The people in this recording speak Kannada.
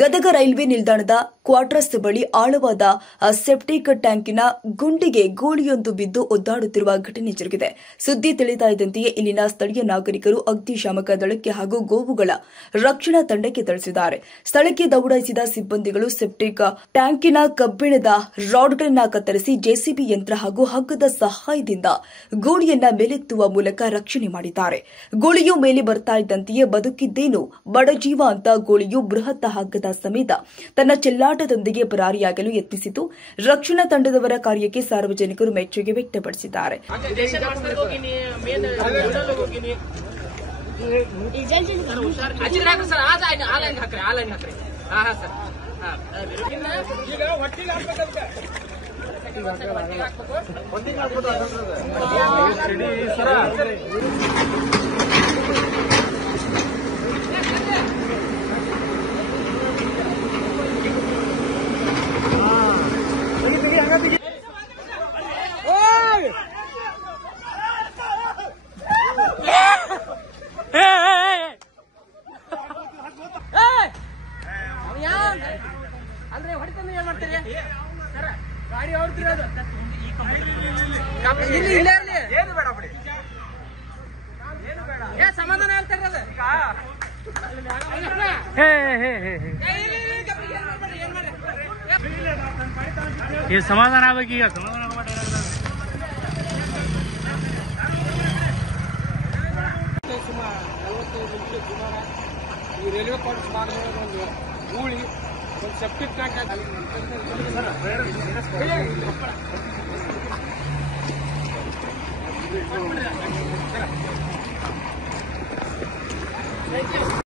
ಗದಗ ರೈಲ್ವೆ ನಿಲ್ದಾಣದ ಕ್ವಾರ್ಟರ್ಸ್ ಬಳಿ ಆಳವಾದ ಸೆಪ್ಟಿಕ್ ಟ್ಯಾಂಕಿನ ಗುಂಡಿಗೆ ಗೋಲಿಯೊಂದು ಬಿದ್ದು ಒದ್ದಾಡುತ್ತಿರುವ ಘಟನೆ ಜರುಗಿದೆ. ಸುದ್ದಿ ತಿಳಿತಾ ಇದ್ದಂತೆಯೇ ಇಲ್ಲಿನ ಸ್ಥಳೀಯ ನಾಗರಿಕರು ಅಗ್ನಿಶಾಮಕ ದಳಕ್ಕೆ ಹಾಗೂ ಗೋವುಗಳ ರಕ್ಷಣಾ ತಂಡಕ್ಕೆ ತಿಳಿಸಿದ್ದಾರೆ. ಸ್ಥಳಕ್ಕೆ ದೌಡಾಯಿಸಿದ ಸಿಬ್ಬಂದಿಗಳು ಸೆಪ್ಟಿಕ್ ಟ್ಯಾಂಕಿನ ಕಬ್ಬಿಣದ ರಾಡ್ಗಳನ್ನು ಕತ್ತರಿಸಿ ಜೆಸಿಬಿ ಯಂತ್ರ ಹಾಗೂ ಹಗ್ಗದ ಸಹಾಯದಿಂದ ಗೋಲಿಯನ್ನ ಮೇಲೆತ್ತುವ ಮೂಲಕ ರಕ್ಷಣೆ ಮಾಡಿದ್ದಾರೆ. ಗೋಲಿಯು ಮೇಲೆ ಬರ್ತಾ ಇದ್ದಂತೆಯೇ ಬದುಕಿದ್ದೇನು ಬಡಜೀವ ಅಂತ ಗೋಲಿಯು ಬೃಹತ್ ಹಗ್ಗದ ಸಮೇತ ತನ್ನ ಚೆಲ್ಲಾಟದೊಂದಿಗೆ ಪರಾರಿಯಾಗಲು ಯತ್ನಿಸಿತು. ರಕ್ಷಣಾ ತಂಡದವರ ಕಾರ್ಯಕ್ಕೆ ಸಾರ್ವಜನಿಕರು ಮೆಚ್ಚುಗೆ ವ್ಯಕ್ತಪಡಿಸಿದ್ದಾರೆ. ಅಂದ್ರೆ ಹೊಡಿತಂದ್ರೆ ಏನ್ ಮಾಡ್ತೀರಿ ಗಾಡಿ ಹೊಡ್ತಿರೋದು ಏನು ಬೇಡ ಬಿಡಿ, ಏನು ಬೇಡ, ಸಮಾಧಾನ ಹೇಳ್ತಾರಲ್ಲ ಈಗ ಸಮಾಧಾನ ಆಗ್ಬೇಕೀಗ. ಸಮಾಧಾನ ಈ ರೈಲ್ವೆ ಕ್ವಾರ್ಟರ್ಸ್ ಮಾಡಿದ್ರೆ ಒಂದು ಗೂಳಿ ಒಂದು ಸೆಪ್ಟಿಕ್ ಟ್ಯಾಂಕ್